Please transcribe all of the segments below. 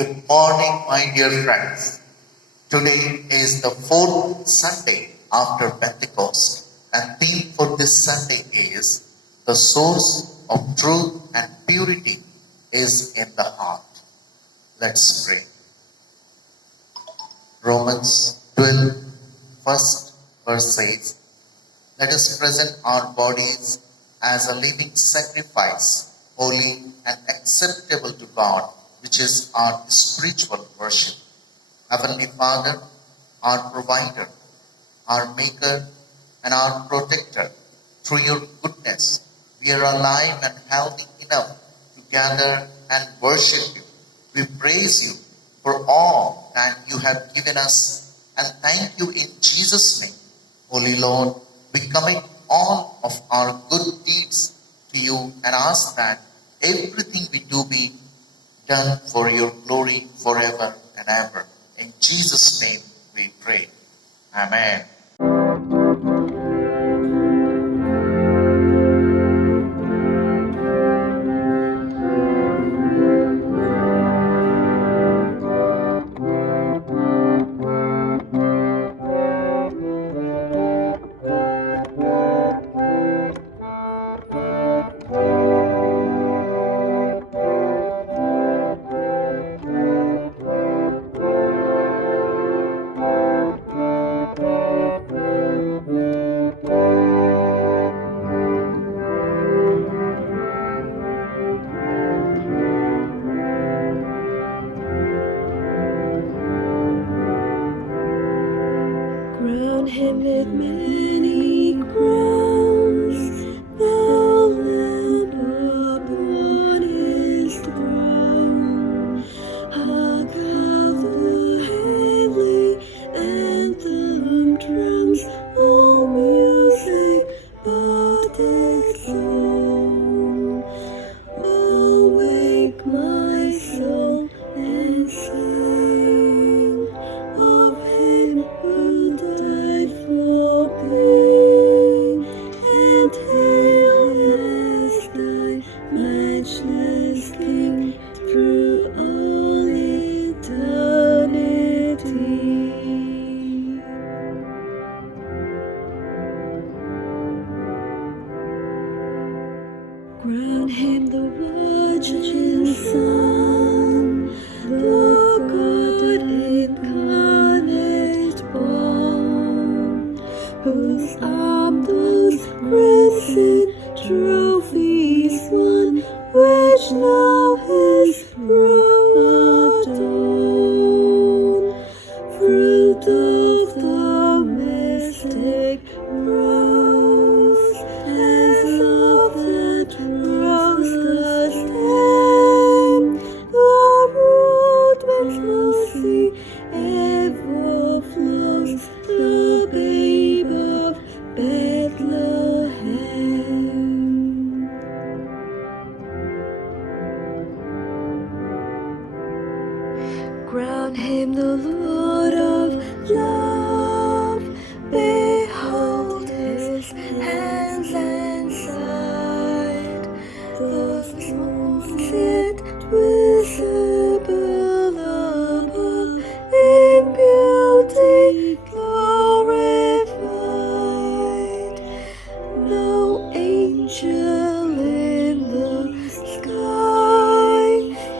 Good morning, my dear friends. Today is the fourth Sunday after Pentecost, and theme for this Sunday is the source of truth and purity is in the heart. Let's pray. Romans 12, first verse says, "Let us present our bodies as a living sacrifice, holy and acceptable to God, which is our spiritual worship." Heavenly Father, our provider, our maker, and our protector, through your goodness, we are alive and healthy enough to gather and worship you. We praise you for all that you have given us and thank you in Jesus' name. Holy Lord, we commit all of our good deeds to you and ask that everything we do be done for your glory forever and ever. In Jesus' name we pray. Amen. Crown him with many crowns, the Lamb upon his throne. Hark how the heavenly anthem drums, all music but its own. Awake my soul and sing of him who died for pain, and hail as thy matchless King through all eternity. Crown him the virgin Son, the God incarnate born, whose arm those crimson trophies won, which now his brow adorn. Fruit of the mystic rose, as of that rose the stem, the root whence mercy ever flows, the babe of Bethlehem. Crown him the Lord of love, behold his hands and side, the smooth yet visible above, in beauty glorified. No angel in the sky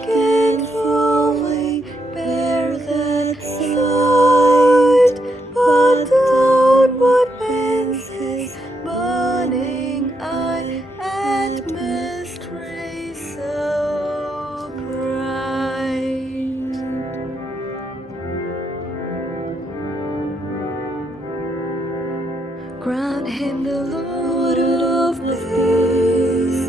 can fully bear that sight, but downward bends his burning eye at mystery so bright. Crown him the Lord of peace,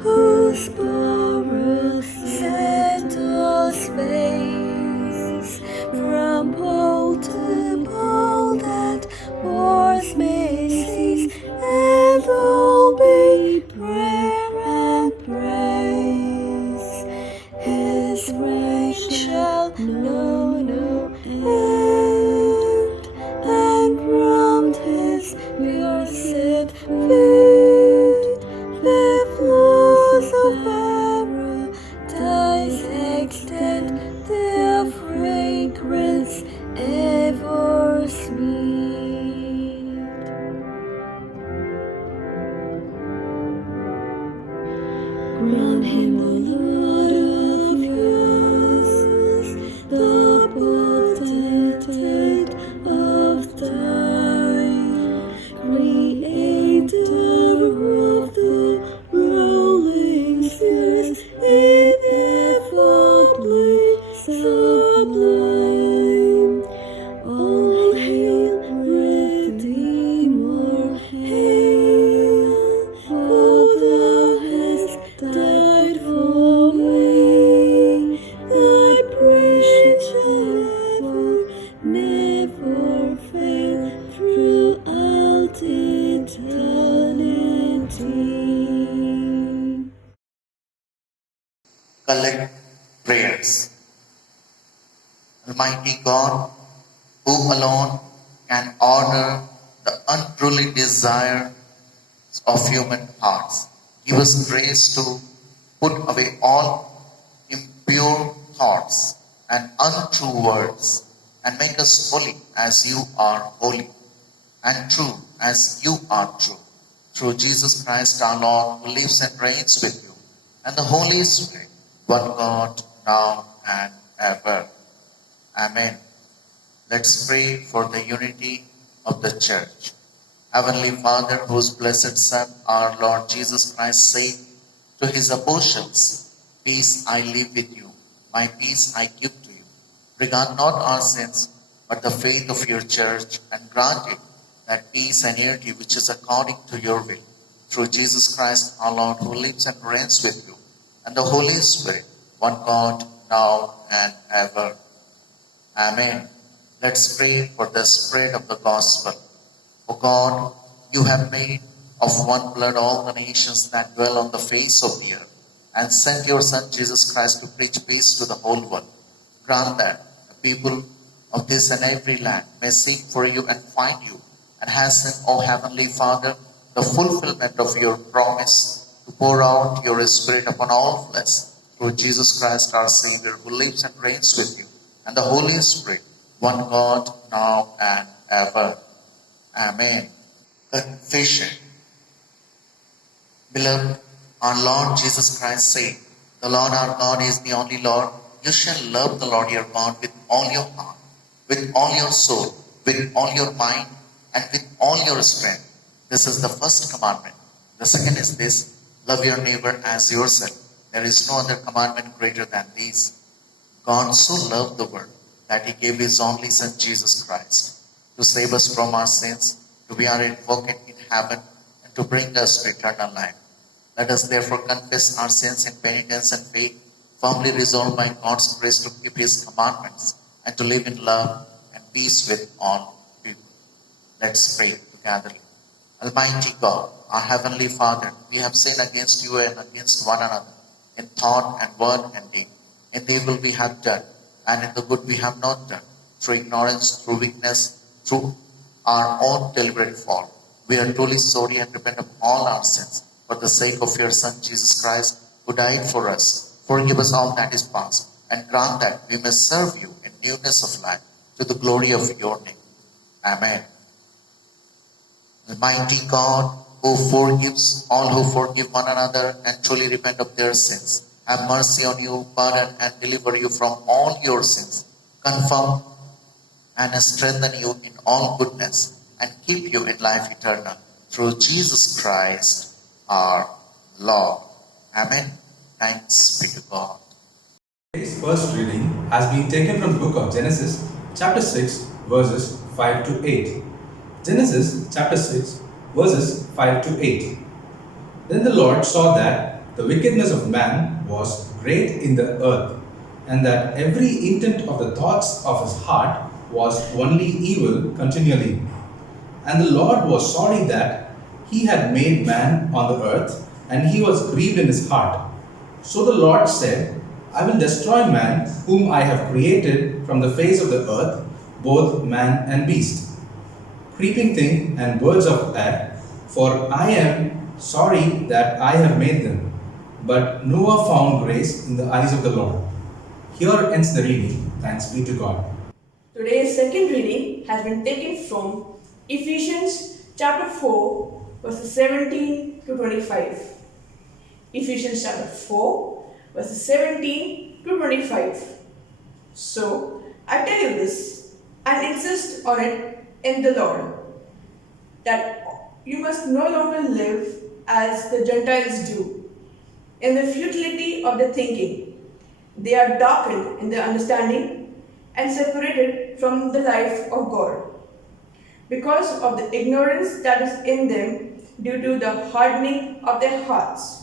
whose power settles space. From pole to pole that wars may cease, and obey prayer and praise. His reign shall know no end, and round his cursed feet collect prayers. Almighty God, who alone can order the unruly desire of human hearts, give us grace to put away all impure thoughts and untrue words, and make us holy as you are holy, and true as you are true. Through Jesus Christ our Lord, who lives and reigns with you, and the Holy Spirit, one God, now and ever. Amen. Let's pray for the unity of the Church. Heavenly Father, whose blessed Son, our Lord Jesus Christ, said to his apostles, "Peace I leave with you, my peace I give to you. Regard not our sins, but the faith of your Church, and grant it that peace and unity which is according to your will. Through Jesus Christ our Lord, who lives and reigns with you, and the Holy Spirit, one God, now and ever. Amen." Let's pray for the spread of the gospel. O God, you have made of one blood all the nations that dwell on the face of the earth, and sent your Son Jesus Christ to preach peace to the whole world. Grant that the people of this and every land may seek for you and find you, and hasten, O Heavenly Father, the fulfillment of your promise to pour out your Spirit upon all flesh, through Jesus Christ our Savior, who lives and reigns with you, and the Holy Spirit, one God, now and ever. Amen. Confession. Beloved, our Lord Jesus Christ said, "The Lord our God is the only Lord. You shall love the Lord your God with all your heart, with all your soul, with all your mind, and with all your strength. This is the first commandment. The second is this, love your neighbor as yourself. There is no other commandment greater than these." God so loved the world that he gave his only Son Jesus Christ to save us from our sins, to be our advocate in heaven, and to bring us to eternal life. Let us therefore confess our sins in penitence and faith, firmly resolved by God's grace to keep his commandments and to live in love and peace with all people. Let's pray together. Almighty God, our Heavenly Father, we have sinned against you and against one another in thought and word and deed, in the evil we have done and in the good we have not done, through ignorance, through weakness, through our own deliberate fault. We are truly sorry and repent of all our sins for the sake of your Son Jesus Christ, who died for us. Forgive us all that is past, and grant that we may serve you in newness of life, to the glory of your name. Amen. Almighty God, who forgives all who forgive one another and truly repent of their sins, have mercy on you, pardon and deliver you from all your sins, confirm and strengthen you in all goodness, and keep you in life eternal, through Jesus Christ our Lord. Amen. Thanks be to God. Today's first reading has been taken from the book of Genesis, chapter 6, verses 5 to 8. Genesis chapter 6, verses 5 to 8. Then the Lord saw that the wickedness of man was great in the earth, and that every intent of the thoughts of his heart was only evil continually. And the Lord was sorry that he had made man on the earth, and he was grieved in his heart. So the Lord said, "I will destroy man whom I have created from the face of the earth, both man and beast, creeping thing and birds of air, for I am sorry that I have made them." But Noah found grace in the eyes of the Lord. Here ends the reading. Thanks be to God. Today's second reading has been taken from Ephesians chapter 4, verses 17 to 25. Ephesians chapter 4, verses 17 to 25. So, I tell you this, and insist on it in the Lord, that you must no longer live as the Gentiles do, in the futility of their thinking. They are darkened in their understanding and separated from the life of God, because of the ignorance that is in them due to the hardening of their hearts.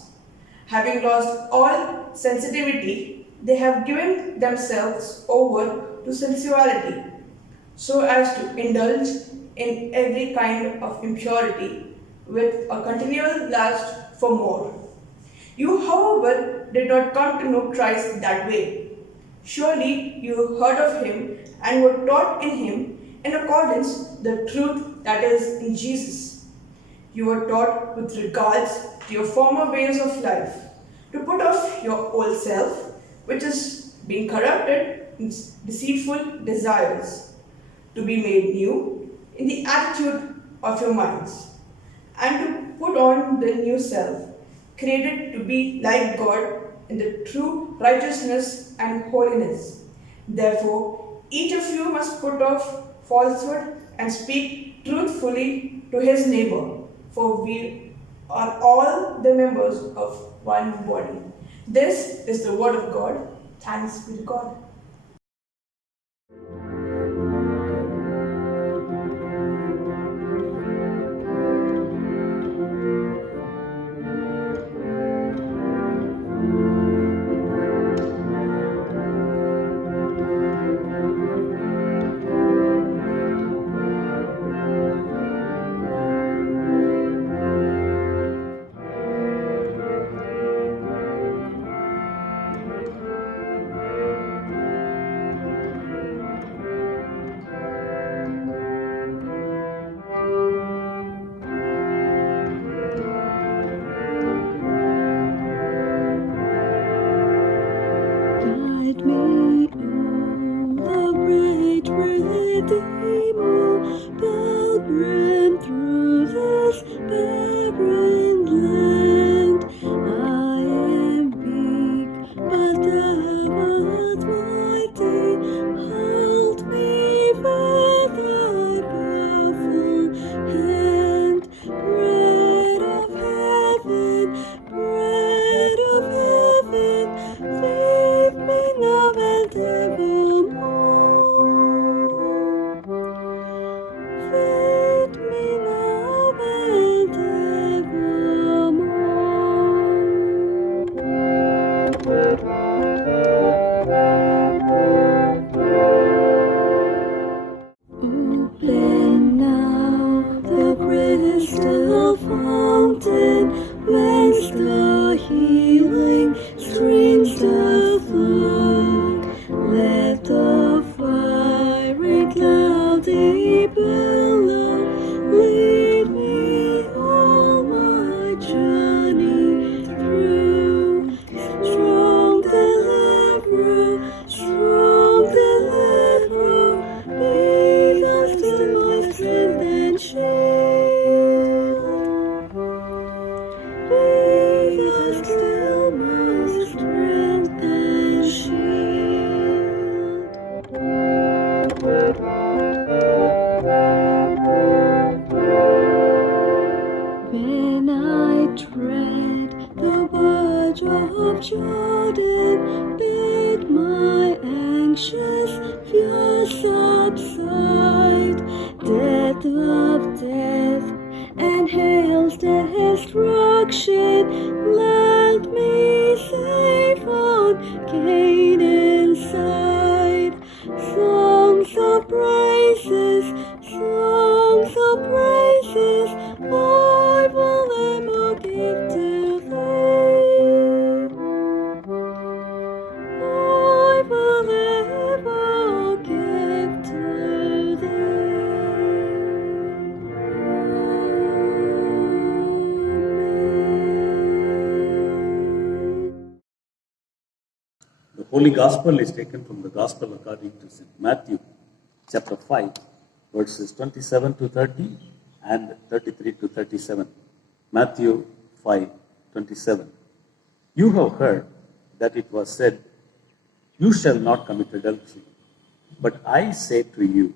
Having lost all sensitivity, they have given themselves over to sensuality, so as to indulge in every kind of impurity with a continual lust for more. You, however, did not come to know Christ that way. Surely you heard of him and were taught in him in accordance the truth that is in Jesus. You were taught with regards to your former ways of life, to put off your old self, which is being corrupted in deceitful desires, to be made new in the attitude of your minds, and to put on the new self, created to be like God in the true righteousness and holiness. Therefore, each of you must put off falsehood and speak truthfully to his neighbor, for we are all the members of one body. This is the word of God. Thanks be to God. Guide me, O great Redeemer, pilgrim through this barren land. I am weak, but thou art mighty. Hold me by thy powerful hand. Bread of heaven, bread of heaven, feed me now and evermore. Feed me now and evermore. Open now the crystal fountain, whence the healing streams doth flow. Let the fiery cloudy billow lead me all my journey through. Strong deliverer, be thou still my strength and shield. Be thou still my strength and shield. When I tread the verge of Jordan, bid my anxious fears subside. Death of death and hell's destruction, let me safe on Canaan's side. Songs of praises, I will ever give to thee. I will ever give to thee. The Holy Gospel is taken from the Gospel according to St. Matthew, chapter 5, verses 27 to 30 and 33 to 37. Matthew 5, 27. You have heard that it was said, you shall not commit adultery. But I say to you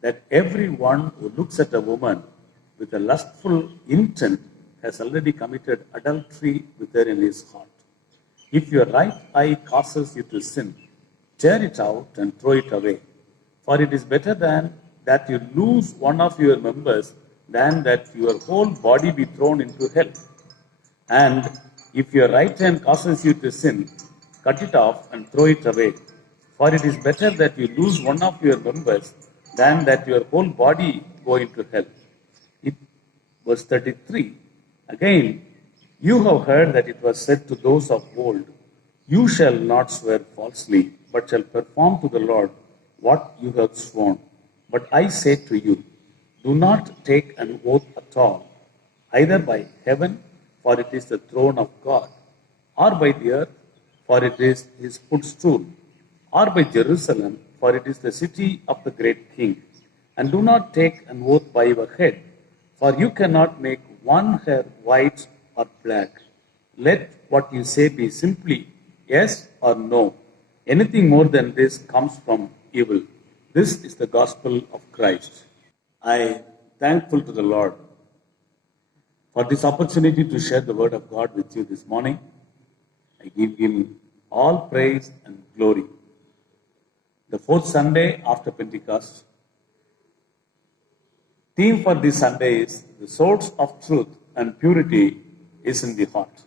that everyone who looks at a woman with a lustful intent has already committed adultery with her in his heart. If your right eye causes you to sin, tear it out and throw it away. For it is better than that you lose one of your members than that your whole body be thrown into hell. And if your right hand causes you to sin, cut it off and throw it away. For it is better that you lose one of your members than that your whole body go into hell. Verse 33. Again, You have heard that it was said to those of old, you shall not swear falsely, but shall perform to the Lord what you have sworn. But I say to you, do not take an oath at all, either by heaven, for it is the throne of God, or by the earth, for it is his footstool, or by Jerusalem, for it is the city of the great king. And do not take an oath by your head, for you cannot make one hair white or black. Let what you say be simply yes or no. Anything more than this comes from evil. This is the gospel of Christ. I am thankful to the Lord for this opportunity to share the word of God with you this morning. I give him all praise and glory. The fourth Sunday after Pentecost. Theme for this Sunday is the source of truth and purity is in the heart.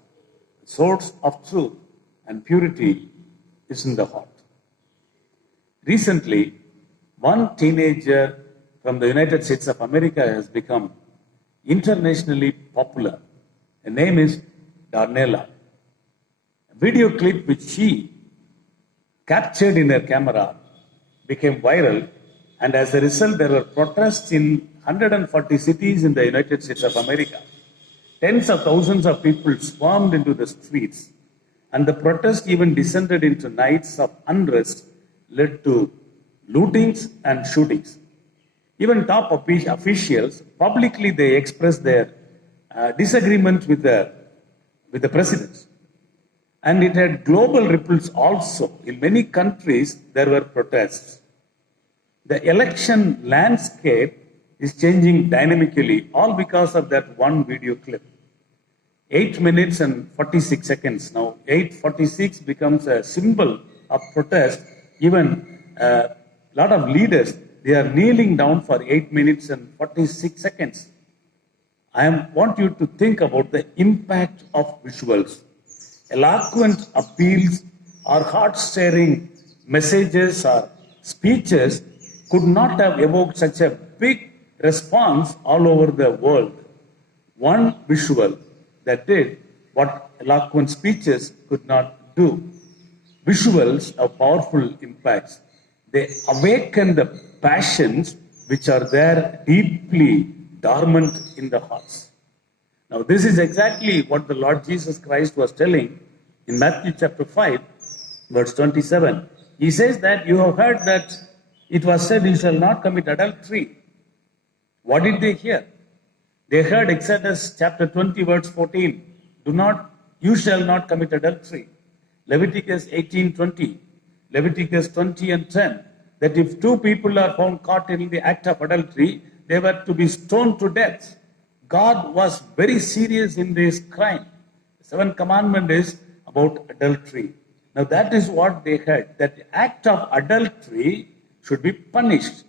The source of truth and purity is in the heart. Recently, one teenager from the United States of America has become internationally popular. Her name is Darnella. A video clip which she captured in her camera became viral, and as a result, there were protests in 140 cities in the United States of America. Tens of thousands of people swarmed into the streets, and the protest even descended into nights of unrest, led to lootings and shootings. Even top officials publicly they expressed their disagreement with the president. And it had global ripples also. In many countries, there were protests. The election landscape is changing dynamically, all because of that one video clip. 8 minutes and 46 seconds. Now, 8:46 becomes a symbol of protest. Even a lot of leaders, they are kneeling down for 8 minutes and 46 seconds. I want you to think about the impact of visuals. Eloquent appeals or heart-stirring messages or speeches could not have evoked such a big response all over the world. One visual that did what eloquent speeches could not do. Visuals have powerful impacts. They awaken the passions which are there deeply dormant in the hearts. Now, this is exactly what the Lord Jesus Christ was telling in Matthew chapter 5, verse 27. He says that you have heard that it was said, you shall not commit adultery. What did they hear? They heard Exodus chapter 20, verse 14. You shall not commit adultery. Leviticus 18:20, Leviticus 20 and 10. That if two people are found caught in the act of adultery, they were to be stoned to death. God was very serious in this crime. The seventh commandment is about adultery. Now that is what they heard, that the act of adultery should be punished.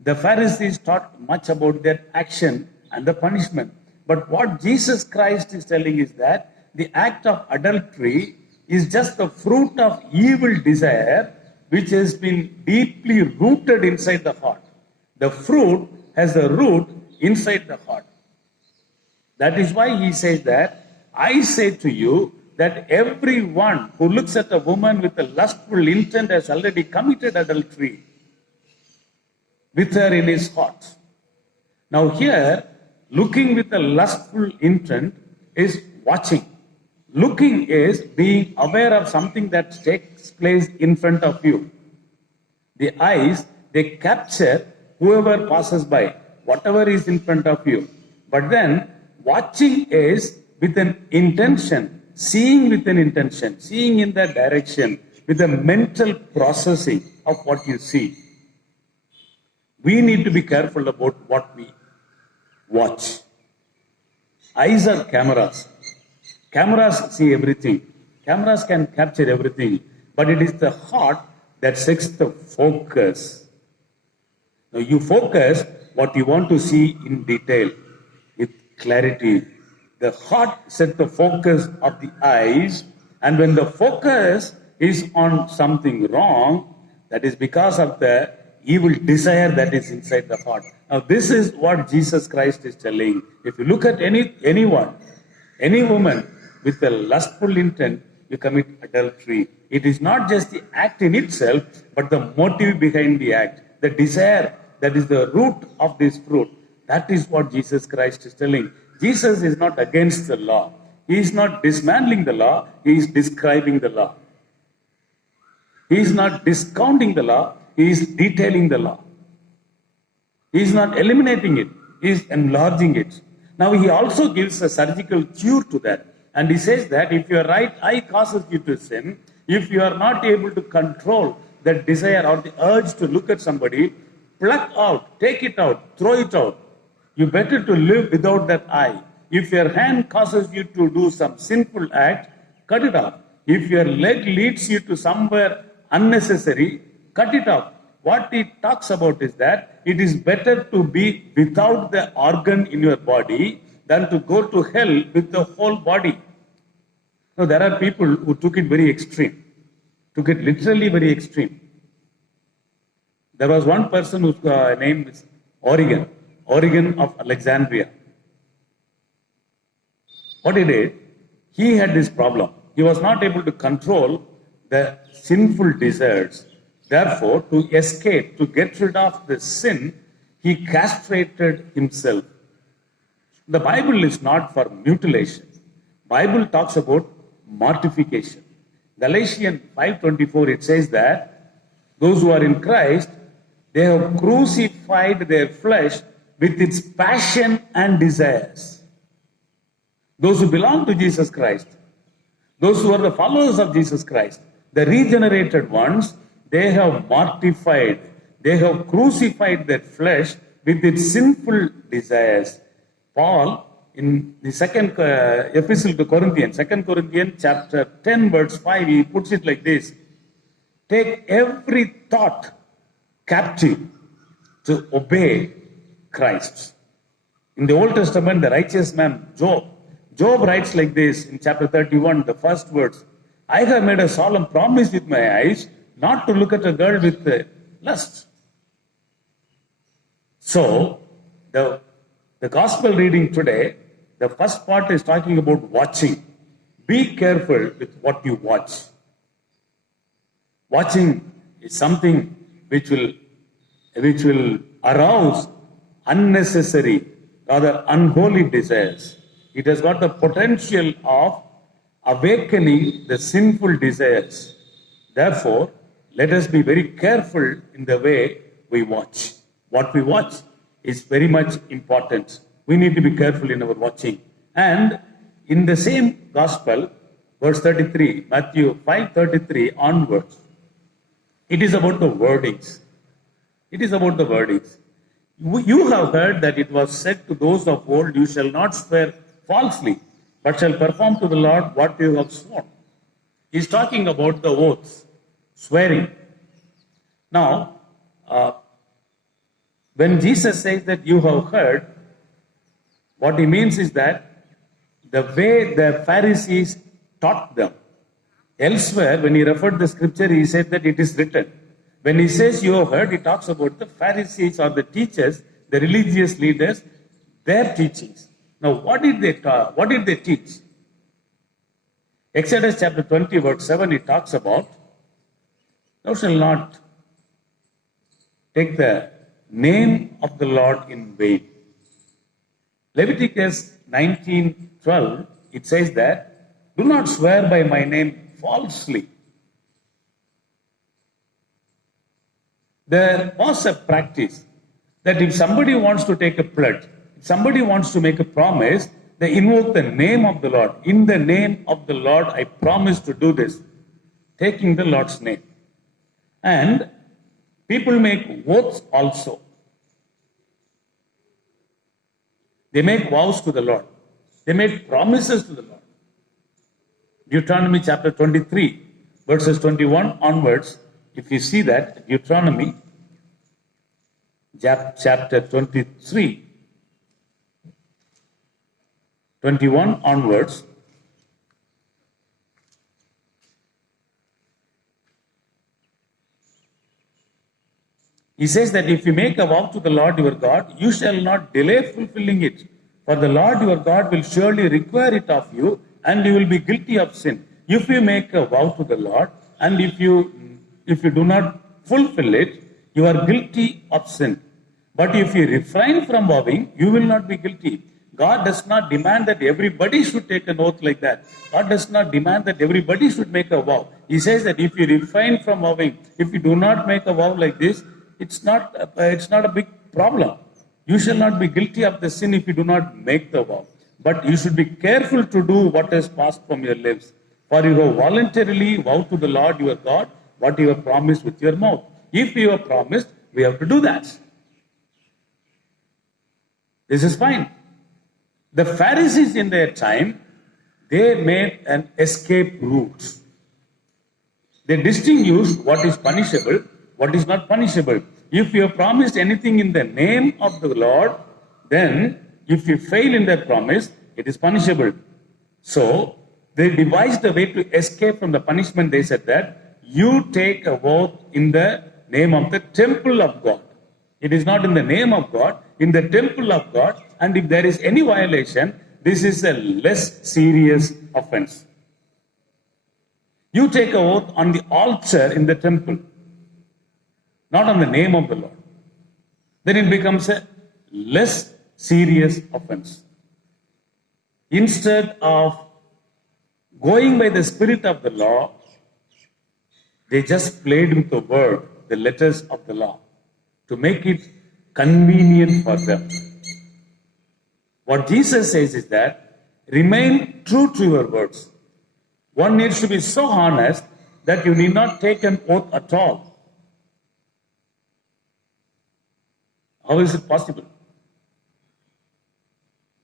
The Pharisees taught much about their action and the punishment. But what Jesus Christ is telling is that the act of adultery is just the fruit of evil desire which has been deeply rooted inside the heart. The fruit has a root inside the heart. That is why he says that, I say to you that everyone who looks at a woman with a lustful intent has already committed adultery with her in his heart. Now here, looking with a lustful intent is watching. Looking is being aware of something that takes place in front of you. The eyes, they capture whoever passes by, whatever is in front of you. But then, watching is with an intention, seeing with an intention, seeing in that direction, with a mental processing of what you see. We need to be careful about what we watch. Eyes are cameras. Cameras see everything. Cameras can capture everything. But it is the heart that sets the focus. Now you focus what you want to see in detail, with clarity. The heart sets the focus of the eyes. And when the focus is on something wrong, that is because of the evil desire that is inside the heart. Now this is what Jesus Christ is telling. If you look at anyone, Any woman with a lustful intent, you commit adultery. It is not just the act in itself, but the motive behind the act, the desire that is the root of this fruit. That is what Jesus Christ is telling. Jesus is not against the law. He is not dismantling the law, he is describing the law. He is not discounting the law, he is detailing the law. He is not eliminating it, he is enlarging it. Now he also gives a surgical cure to that. And he says that if your right eye causes you to sin, if you are not able to control that desire or the urge to look at somebody, pluck out, take it out, throw it out. You better to live without that eye. If your hand causes you to do some sinful act, cut it off. If your leg leads you to somewhere unnecessary, cut it off. What it talks about is that it is better to be without the organ in your body than to go to hell with the whole body. Now, there are people who took it very extreme, took it literally very extreme. There was one person whose name is Origen of Alexandria. What he did, he had this problem. He was not able to control the sinful desires. Therefore, to escape, to get rid of the sin, he castrated himself. The Bible is not for mutilation. Bible talks about mortification. Galatians 5:24, it says that those who are in Christ, they have crucified their flesh with its passion and desires. Those who belong to Jesus Christ, those who are the followers of Jesus Christ, the regenerated ones, they have mortified, they have crucified their flesh with its sinful desires. Paul, in the second epistle to Corinthians, 2 Corinthians chapter 10, verse 5, he puts it like this: take every thought captive to obey Christ. In the Old Testament, the righteous man, Job writes like this in chapter 31, the first words: I have made a solemn promise with my eyes not to look at a girl with lust. So, the gospel reading today, the first part is talking about watching. Be careful with what you watch. Watching is something which will arouse unnecessary, rather unholy desires. It has got the potential of awakening the sinful desires. Therefore, let us be very careful in the way we watch. What we watch is very much important. We need to be careful in our watching. And in the same gospel, verse 33, Matthew 5:33 onwards, it is about the wordings. It is about the wordings. You have heard that it was said to those of old, you shall not swear falsely, but shall perform to the Lord what you have sworn. He's talking about the oaths, swearing. Now, when Jesus says that you have heard, what he means is that the way the Pharisees taught them. Elsewhere, when he referred the scripture, he said that it is written. When he says you have heard, he talks about the Pharisees or the teachers, the religious leaders, their teachings. Now, what did they talk? What did they teach? Exodus chapter 20, verse 7, it talks about, thou shalt not take the name of the Lord in vain. Leviticus 19:12, it says that, do not swear by my name falsely. There was a practice that if somebody wants to take a pledge, if somebody wants to make a promise, they invoke the name of the Lord. In the name of the Lord, I promise to do this, taking the Lord's name. And people make oaths also. They make vows to the Lord. They make promises to the Lord. Deuteronomy chapter 23, verses 21 onwards, if you see that, Deuteronomy chapter 23, 21 onwards, he says that if you make a vow to the Lord your God, you shall not delay fulfilling it, For the Lord your God will surely require it of you, and you will be guilty of sin. If you make a vow to the Lord, and if you do not fulfill it, you are guilty of sin. But if you refrain from vowing, you will not be guilty. God does not demand that everybody should take an oath like that. God does not demand that everybody should make a vow. He says that if you refrain from vowing, if you do not make a vow like this, it's not a big problem. You shall not be guilty of the sin if you do not make the vow. But you should be careful to do what is passed from your lips. For you have voluntarily vowed to the Lord your God what you have promised with your mouth. If you have promised, we have to do that. This is fine. The Pharisees in their time, they made an escape route. They distinguished what is punishable, what is not punishable. If you have promised anything in the name of the Lord, then if you fail in that promise, it is punishable. So, they devised a way to escape from the punishment. They said that you take a vow in the name of the temple of God. It is not in the name of God, in the temple of God. And if there is any violation, this is a less serious offense. You take a oath on the altar in the temple, not on the name of the Lord. Then it becomes a less serious offense. Instead of going by the spirit of the law, they just played with the word, the letters of the law, to make it convenient for them. What Jesus says is that remain true to your words. One needs to be so honest that you need not take an oath at all. How is it possible?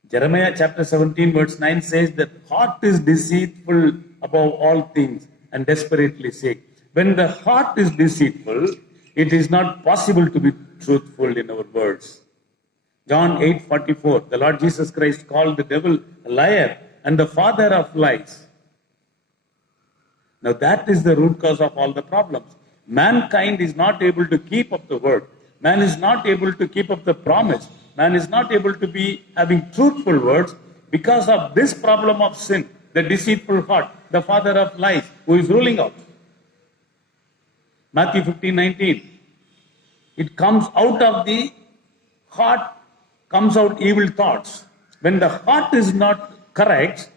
Jeremiah chapter 17 verse 9 says that heart is deceitful above all things and desperately sick. When the heart is deceitful, it is not possible to be truthful in our words. John 8:44, the Lord Jesus Christ called the devil a liar and the father of lies. Now that is the root cause of all the problems. Mankind is not able to keep up the word. Man is not able to keep up the promise. Man is not able to be having truthful words because of this problem of sin, the deceitful heart, the father of lies, who is ruling out. Matthew 15:19. It comes out of the heart, comes out evil thoughts. When the heart is not correct,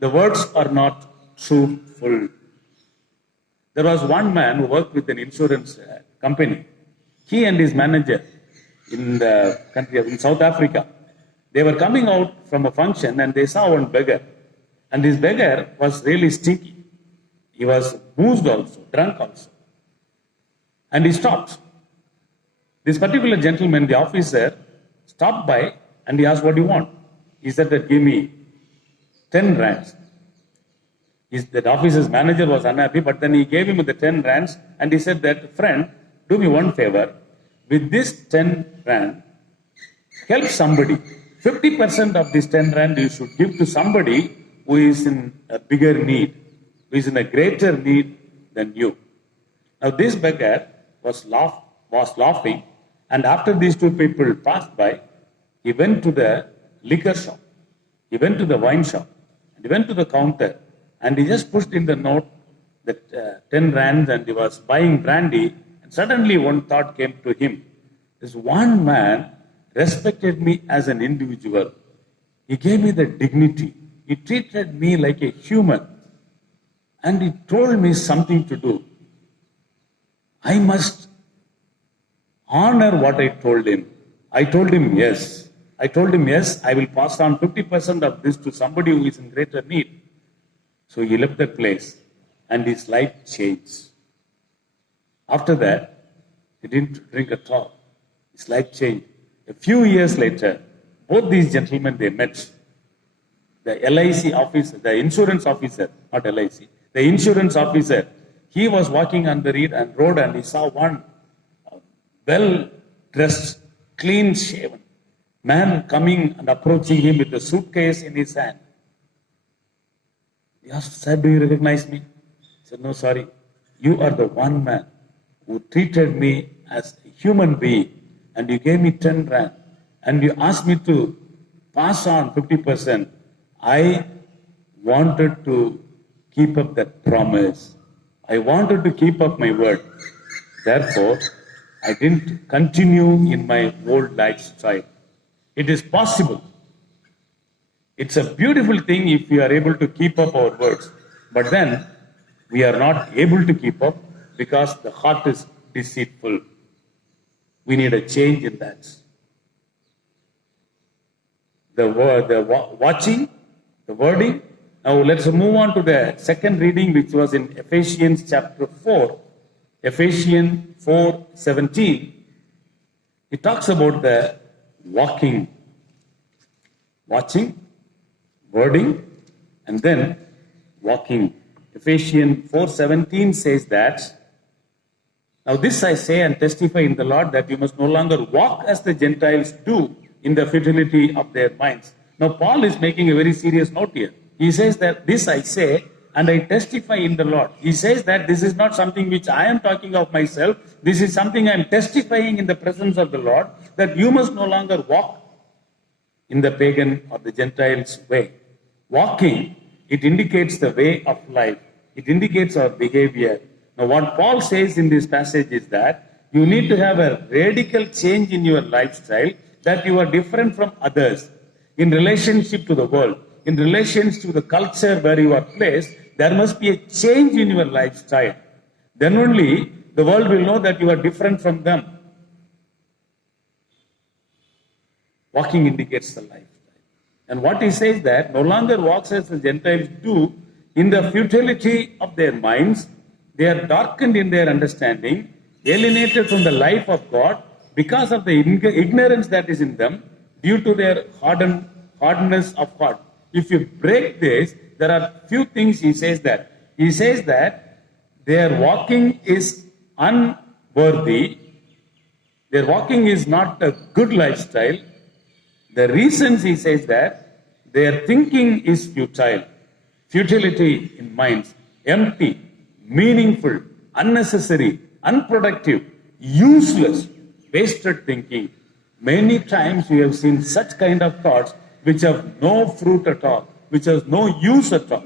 the words are not truthful. There was one man who worked with an insurance company. He and his manager in the country in South Africa, they were coming out from a function and they saw one beggar. And this beggar was really stinky. He was boozed also, drunk also. And he stopped. This particular gentleman, the officer, stopped by and he asked, what do you want? He said that give me 10 rands. The officer's manager was unhappy, but then he gave him the 10 rands and he said that, friend, do me one favor. With this 10 rand, help somebody. 50% of this 10 rand you should give to somebody who is in a bigger need, who is in a greater need than you. Now this beggar was laughing, and after these two people passed by, he went to the liquor shop, he went to the wine shop, and he went to the counter, and he just pushed in the note that 10 rands, and he was buying brandy. And suddenly one thought came to him. This one man respected me as an individual. He gave me the dignity. He treated me like a human. And he told me something to do. I must honor what I told him. I told him yes. I I will pass on 50% of this to somebody who is in greater need. So he left that place and his life changed. After that, he didn't drink at all. His life changed. A few years later, both these gentlemen, they met. The LIC officer, the insurance officer, not LIC, the insurance officer, he was walking on the road and he saw one well-dressed, clean-shaven man coming and approaching him with a suitcase in his hand. He asked, sir, do you recognize me? He said, no, sorry. You are the one man who treated me as a human being, and you gave me 10 rand, and you asked me to pass on 50%. I wanted to keep up that promise. I wanted to keep up my word. Therefore, I didn't continue in my old lifestyle. It is possible. It's a beautiful thing if we are able to keep up our words. But then we are not able to keep up because the heart is deceitful. We need a change in that. The watching, the wording. Now let's move on to the second reading, which was in Ephesians chapter 4. Ephesians 4:17. It talks about the walking, watching, wording, and then walking. Ephesians 4:17 says that, now this I say and testify in the Lord that you must no longer walk as the Gentiles do in the futility of their minds. Now Paul is making a very serious note here. He says that this I say and I testify in the Lord. He says that this is not something which I am talking of myself. This is something I am testifying in the presence of the Lord, that you must no longer walk in the pagan or the Gentiles' way. Walking, it indicates the way of life. It indicates our behavior. Now what Paul says in this passage is that you need to have a radical change in your lifestyle, that you are different from others in relationship to the world, in relations to the culture where you are placed. There must be a change in your lifestyle. Then only the world will know that you are different from them. Walking indicates the lifestyle. And what he says that no longer walks as the Gentiles do in the futility of their minds. They are darkened in their understanding, alienated from the life of God because of the ignorance that is in them due to their hardness of heart. If you break this, there are few things he says that. He says that their walking is unworthy. Their walking is not a good lifestyle. The reasons he says that their thinking is futile. Futility in minds, empty, meaningful, unnecessary, unproductive, useless, wasted thinking. Many times we have seen such kind of thoughts which have no fruit at all, which has no use at all.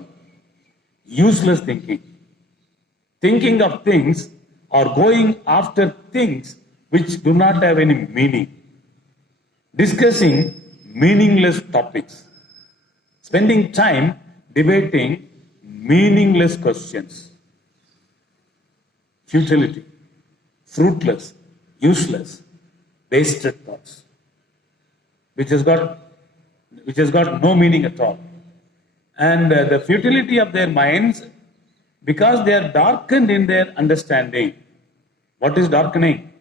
Useless thinking. Thinking of things or going after things which do not have any meaning. Discussing meaningless topics. Spending time debating meaningless questions. Futility. Fruitless. Useless. Wasted thoughts. Which has got no meaning at all. And the futility of their minds, because they are darkened in their understanding. What is darkening?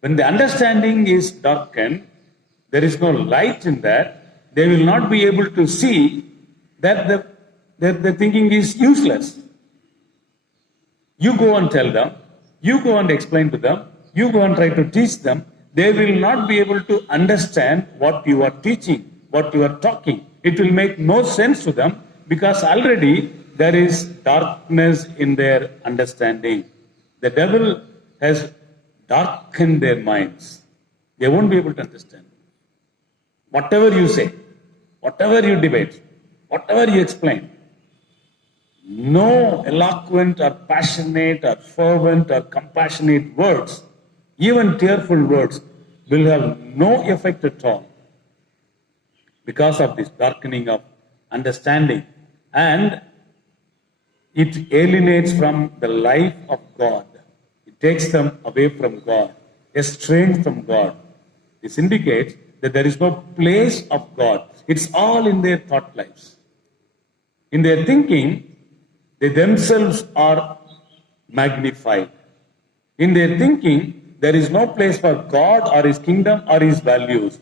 When the understanding is darkened, there is no light in that, they will not be able to see that the thinking is useless. You go and tell them, you go and explain to them, you go and try to teach them, they will not be able to understand what you are teaching, what you are talking. It will make no sense to them because already there is darkness in their understanding. The devil has darkened their minds. They won't be able to understand. Whatever you say, whatever you debate, whatever you explain, no eloquent or passionate or fervent or compassionate words, even tearful words, will have no effect at all because of this darkening of understanding. And it alienates from the life of God. It takes them away from God, estranged from God. This indicates that there is no place of God. It's all in their thought lives. In their thinking, they themselves are magnified. In their thinking, there is no place for God or His kingdom or His values.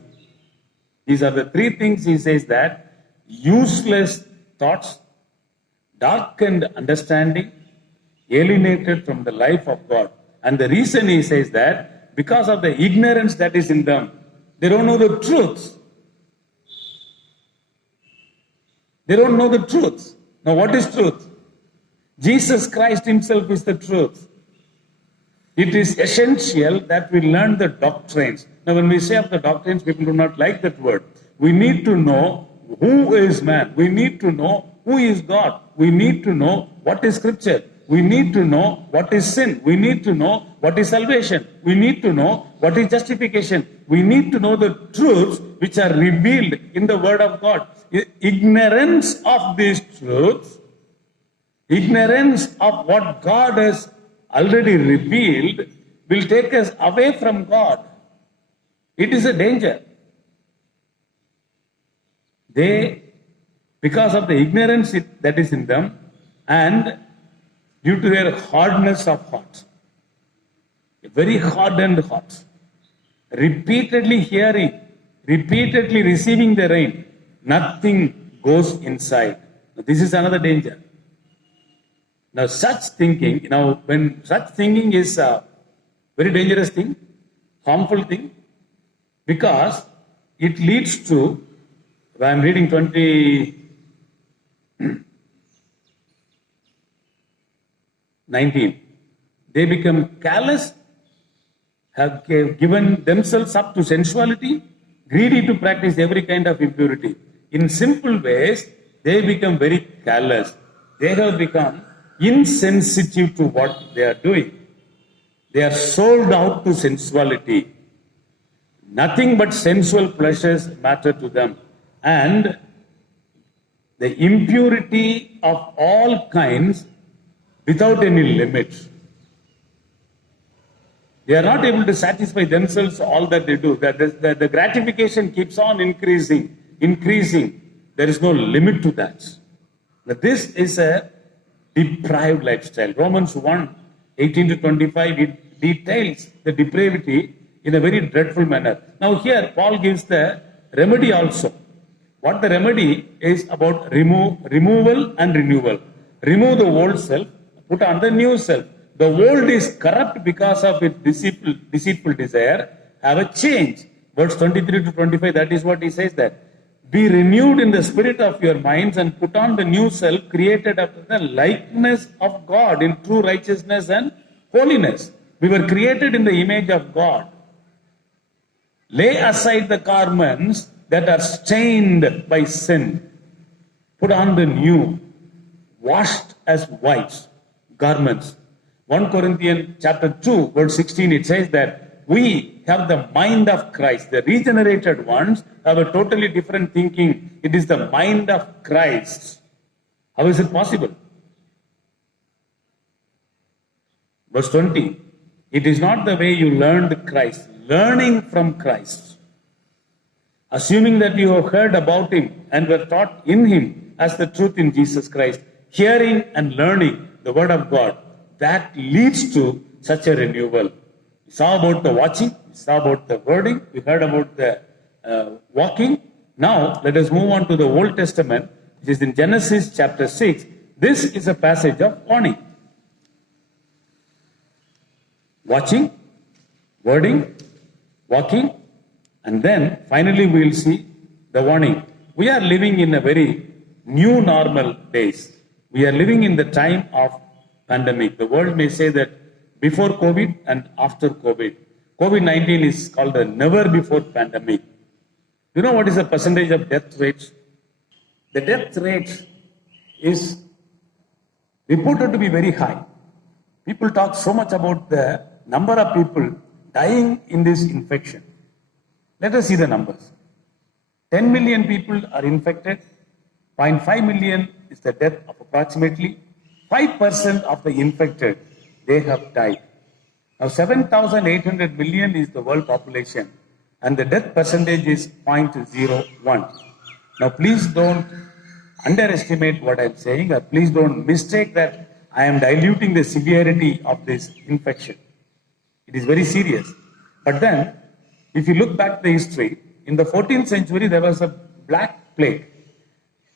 These are the three things he says that: useless thoughts, darkened understanding, alienated from the life of God. And the reason he says that, because of the ignorance that is in them, they don't know the truth. They don't know the truth. Now what is truth? Jesus Christ himself is the truth. It is essential that we learn the doctrines. Now when we say of the doctrines, people do not like that word. We need to know who is man. We need to know who is God. We need to know what is scripture. We need to know what is sin. We need to know what is salvation. We need to know what is justification. We need to know the truths which are revealed in the word of God. Ignorance of these truths, ignorance of what God has already revealed will take us away from God. It is a danger. They, because of the ignorance that is in them and due to their hardness of heart, very hardened heart, repeatedly hearing, repeatedly receiving the rain, nothing goes inside. This is another danger. Now, such thinking, when such thinking is a very dangerous thing, harmful thing, because it leads to, I am reading 19, they become callous, have given themselves up to sensuality, greedy to practice every kind of impurity. In simple ways, they become very callous. They have become insensitive to what they are doing. They are sold out to sensuality. Nothing but sensual pleasures matter to them. And the impurity of all kinds without any limit. They are not able to satisfy themselves all that they do. The gratification keeps on increasing. There is no limit to that. Now, this is a deprived lifestyle. Romans 1, 18 to 25, it details the depravity in a very dreadful manner. Now here, Paul gives the remedy also. What the remedy is about removal and renewal. Remove the old self, put on the new self. The old is corrupt because of its deceitful desire. Have a change. Verse 23 to 25, that is what he says there. Be renewed in the spirit of your minds and put on the new self created after the likeness of God in true righteousness and holiness. We were created in the image of God. Lay aside the garments that are stained by sin. Put on the new, washed as white garments. 1 Corinthians chapter 2, verse 16, it says that we have the mind of Christ. The regenerated ones have a totally different thinking. It is the mind of Christ. How is it possible? Verse 20, it is not the way you learned Christ. Learning from Christ. Assuming that you have heard about him and were taught in him as the truth in Jesus Christ. Hearing and learning the word of God. That leads to such a renewal. We saw about the watching, we saw about the wording, we heard about the walking. Now, let us move on to the Old Testament, which is in Genesis chapter 6. This is a passage of warning. Watching, wording, walking, and then finally we will see the warning. We are living in a very new normal days. We are living in the time of pandemic. The world may say that before COVID and after COVID. COVID-19 is called a never before pandemic. You know what is the percentage of death rates? The death rate is reported to be very high. People talk so much about the number of people dying in this infection. Let us see the numbers. 10 million people are infected. 0.5 million is the death of approximately 5% of the infected. They have died. Now 7,800 million is the world population and the death percentage is 0.01. Now please don't underestimate what I'm saying or please don't mistake that I am diluting the severity of this infection. It is very serious. But then, if you look back the history, in the 14th century there was a black plague.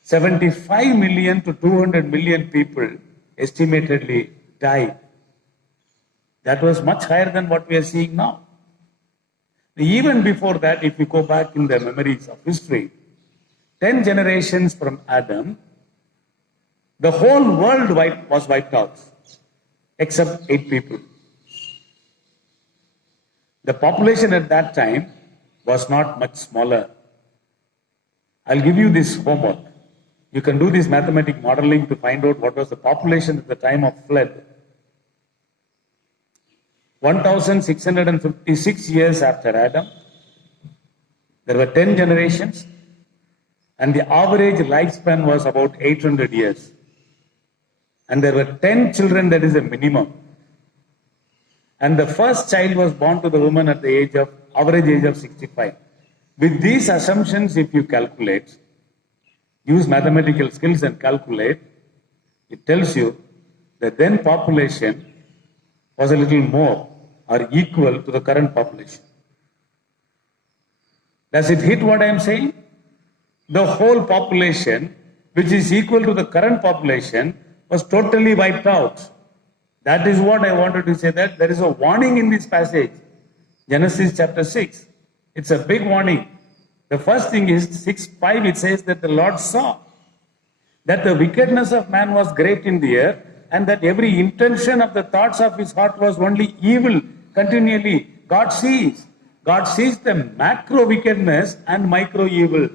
75 million to 200 million people estimatedly died. That was much higher than what we are seeing now. Even before that, if you go back in the memories of history, 10 generations from Adam, the whole world was wiped out, except 8 people. The population at that time was not much smaller. I'll give you this homework. You can do this mathematic modeling to find out what was the population at the time of flood. 1656 years after Adam, there were 10 generations, and the average lifespan was about 800 years. And there were 10 children, that is a minimum. And the first child was born to the woman at the average age of 65. With these assumptions, if you calculate, use mathematical skills and calculate, it tells you that then population was a little more or equal to the current population. Does it hit what I am saying? The whole population, which is equal to the current population, was totally wiped out. That is what I wanted to say, that there is a warning in this passage. Genesis chapter 6. It's a big warning. The first thing is 6:5, it says that the Lord saw that the wickedness of man was great in the earth, and that every intention of the thoughts of his heart was only evil continually. God sees. God sees the macro wickedness and micro evil.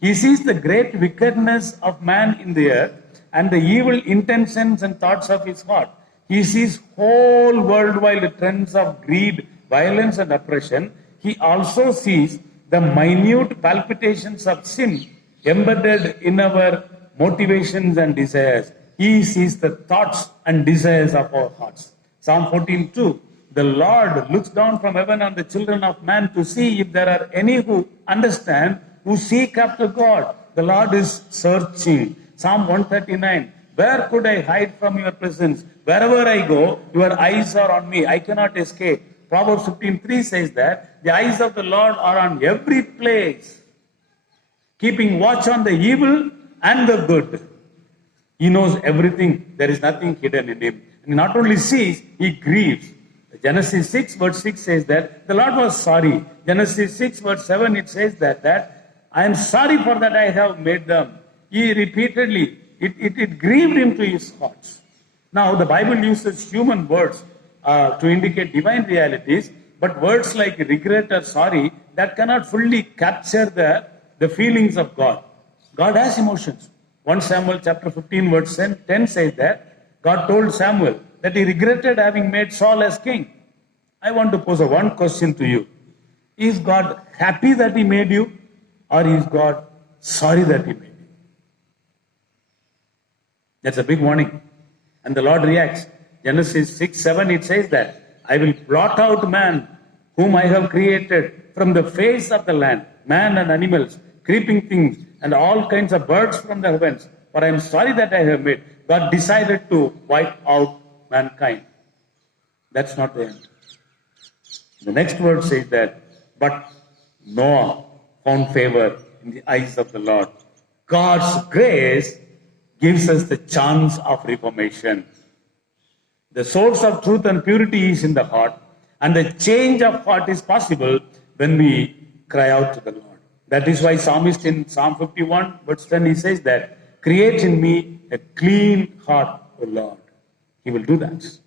He sees the great wickedness of man in the earth and the evil intentions and thoughts of his heart. He sees whole worldwide trends of greed, violence, and oppression. He also sees the minute palpitations of sin embedded in our motivations and desires. He sees the thoughts and desires of our hearts. Psalm 14:2. The Lord looks down from heaven on the children of man to see if there are any who understand, who seek after God. The Lord is searching. Psalm 139. Where could I hide from your presence? Wherever I go, your eyes are on me. I cannot escape. Proverbs 15:3 says that the eyes of the Lord are on every place, keeping watch on the evil and the good. He knows everything. There is nothing hidden in him. And not only sees, he grieves. Genesis 6 verse 6 says that the Lord was sorry. Genesis 6 verse 7, it says that I am sorry for that I have made them. He repeatedly, it grieved him to his heart. Now the Bible uses human words to indicate divine realities, but words like regret or sorry, that cannot fully capture the feelings of God. God has emotions. 1 Samuel chapter 15 verse 10 says that God told Samuel that he regretted having made Saul as king. I want to pose one question to you. Is God happy that he made you, or is God sorry that he made you? That's a big warning. And the Lord reacts. Genesis 6:7, it says that I will blot out man whom I have created from the face of the land, man and animals, creeping things, and all kinds of birds from the heavens. For I am sorry that I have made. God decided to wipe out mankind. That's not the end. The next word says that, but Noah found favor in the eyes of the Lord. God's grace gives us the chance of reformation. The source of truth and purity is in the heart, and the change of heart is possible when we cry out to the Lord. That is why Psalmist in Psalm 51 verse 10, he says that, create in me a clean heart, O Lord. He will do that.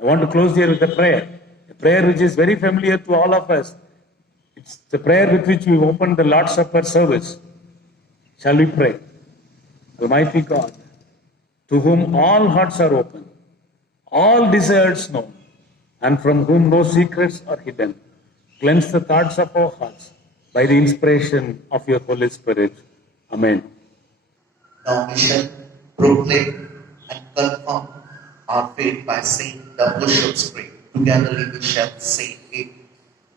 I want to close here with a prayer which is very familiar to all of us. It's the prayer with which we open the Lord's Supper service. Shall we pray? Almighty God, to whom all hearts are open, all desires known, and from whom no secrets are hidden, cleanse the thoughts of our hearts by the inspiration of your Holy Spirit. Amen. Now we shall proclaim and confirm our faith by saying the Bishop's Prayer. Together we shall say it.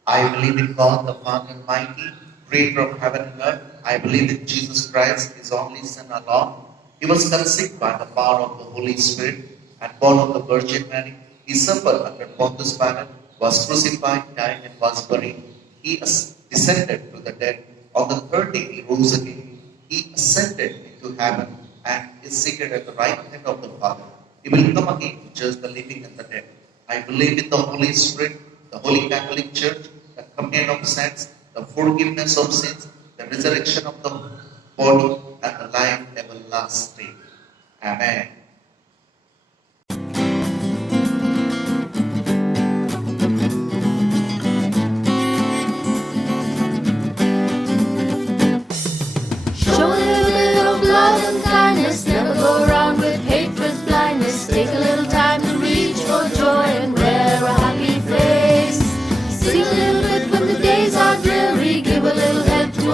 I believe in God the Father Almighty, creator of heaven and earth. I believe in Jesus Christ, his only Son, our Lord. He was conceived by the power of the Holy Spirit and born of the Virgin Mary. He suffered under Pontius Pilate, was crucified, died, and was buried. He descended to the dead. On the third day he rose again. He ascended into heaven and is seated at the right hand of the Father. He will come again to judge the living and the dead. I believe in the Holy Spirit, the Holy Catholic Church, the communion of saints, the forgiveness of sins, the resurrection of the body, and the life everlasting. Amen.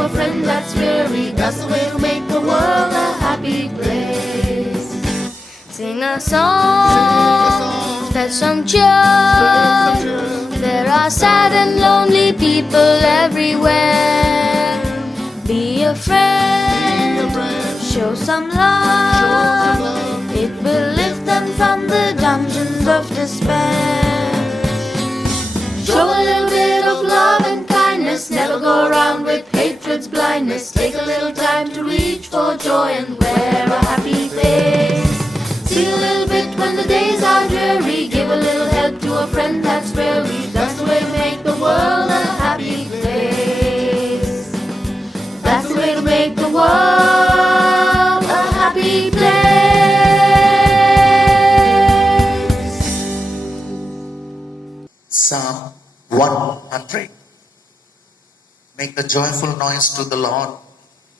a friend that's weary. That's the way to make the world a happy place. Sing a song, spread some cheer. There are sad and lonely people everywhere. Be a friend, show some love. It will lift them from the dungeons of despair. Show a little bit of love and kindness. Never go around with hatred's blindness. Take a little time to reach for joy and wear a happy face. Sing a little bit when the days are dreary. Give a little help to a friend that's weary. That's the way to make the world a happy place. That's the way to make the world a happy place. Psalm 100. Make a joyful noise to the Lord,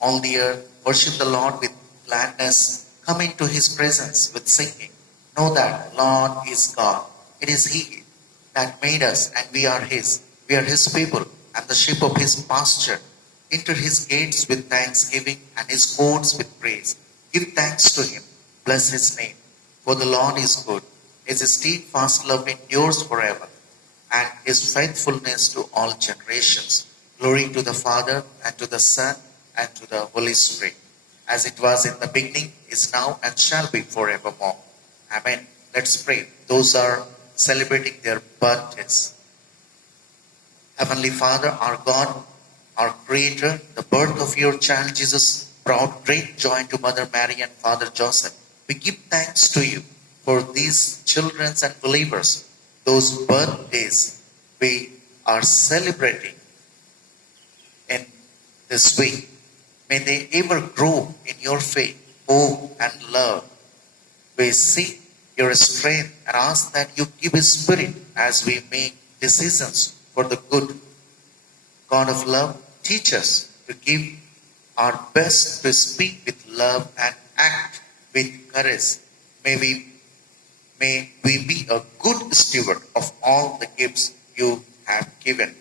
all the earth. Worship the Lord with gladness. Come into his presence with singing. Know that Lord is God. It is he that made us, and we are his. We are his people and the sheep of his pasture. Enter his gates with thanksgiving and his courts with praise. Give thanks to him. Bless his name. For the Lord is good. His steadfast love endures forever, and his faithfulness to all generations. Glory to the Father, and to the Son, and to the Holy Spirit, as it was in the beginning, is now, and shall be forevermore. Amen. Let's pray. Those are celebrating their birthdays. Heavenly Father, our God, our Creator, the birth of your child Jesus brought great joy to Mother Mary and Father Joseph. We give thanks to you for these children and believers, those birthdays we are celebrating in this week. May they ever grow in your faith, hope, and love. We seek your strength and ask that you give us spirit as we make decisions for the good. God of love, teach us to give our best, to speak with love and act with courage. May we be a good steward of all the gifts you have given.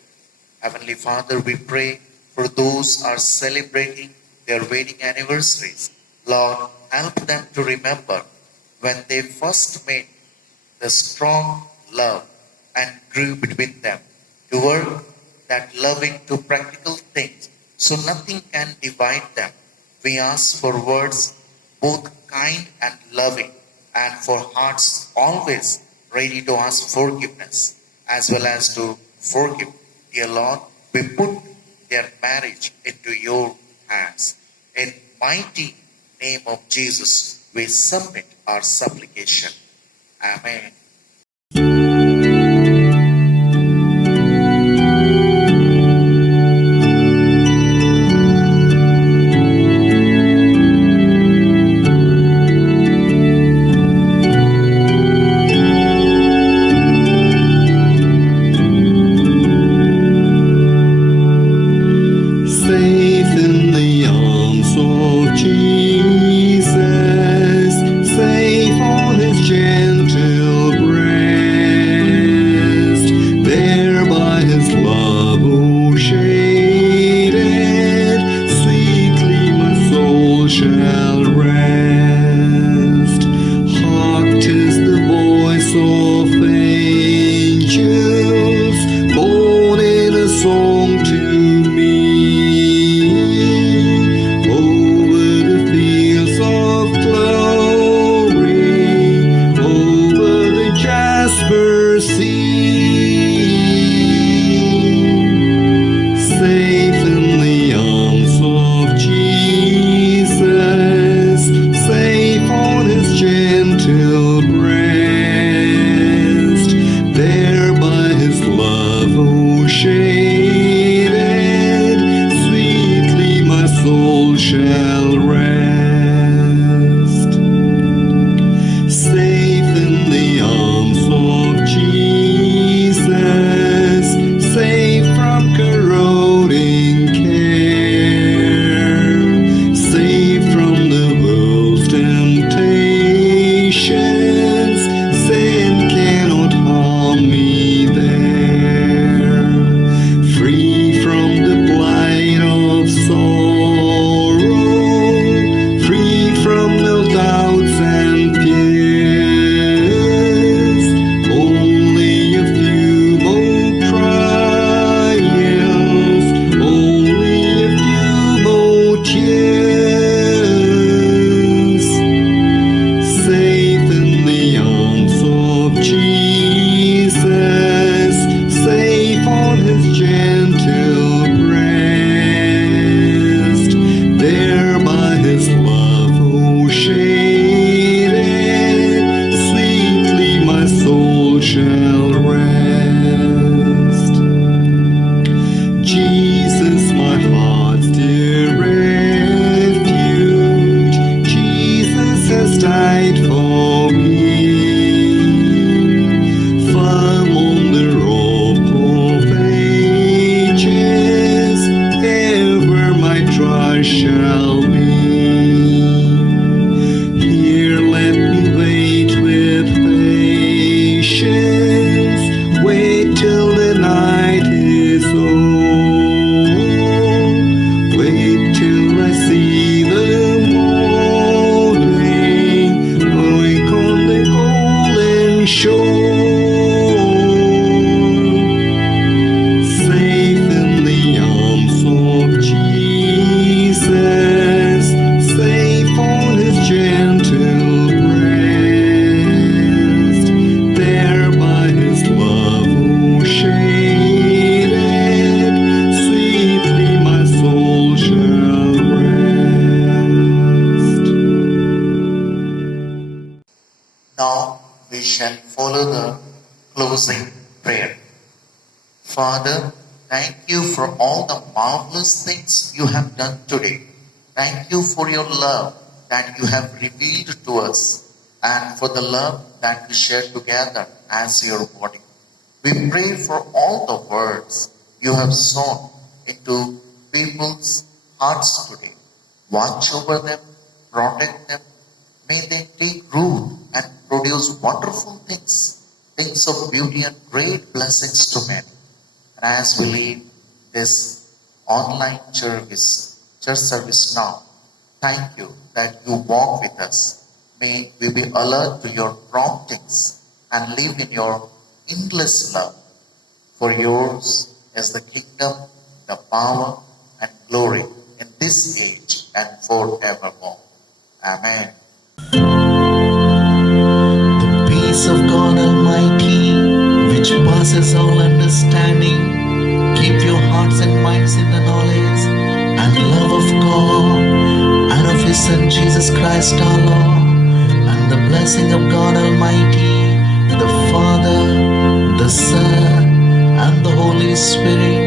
Heavenly Father, we pray for those who are celebrating their wedding anniversaries. Lord, help them to remember when they first met, the strong love and grew between them, to work that love into practical things so nothing can divide them. We ask for words both kind and loving, and for hearts always ready to ask forgiveness as well as to forgive. Dear Lord, we put their marriage into your hands. In mighty name of Jesus, we submit our supplication. Amen. Safe in the arms of Jesus, safe on his gentle breast, there by his love oh shaded, sweetly my soul shall rest. Hark, 'tis the voice of angels, born in a song to me. Over the fields of glory, over the jasper sea, safe in the arms of Jesus, safe on his gentle breast, there by his love oh shaded, sweetly my soul shall rest. Safe in the arms of Jesus, safe from corroding care, safe from the world's temptations, sin cannot harm me there. Father, thank you for all the marvelous things you have done today. Thank you for your love that you have revealed to us and for the love that we share together as your body. We pray for all the words you have sown into people's hearts today. Watch over them, protect them. May they take root and produce wonderful things, things of beauty and great blessings to men. And as we leave this online church service now, thank you that you walk with us. May we be alert to your promptings and live in your endless love. For yours is the kingdom, the power, and glory in this age and forevermore. Amen. The peace of God Almighty, which passes all understanding, keep your hearts and minds in the knowledge and love of God and of His Son Jesus Christ our Lord, and the blessing of God Almighty, the Father, the Son, and the Holy Spirit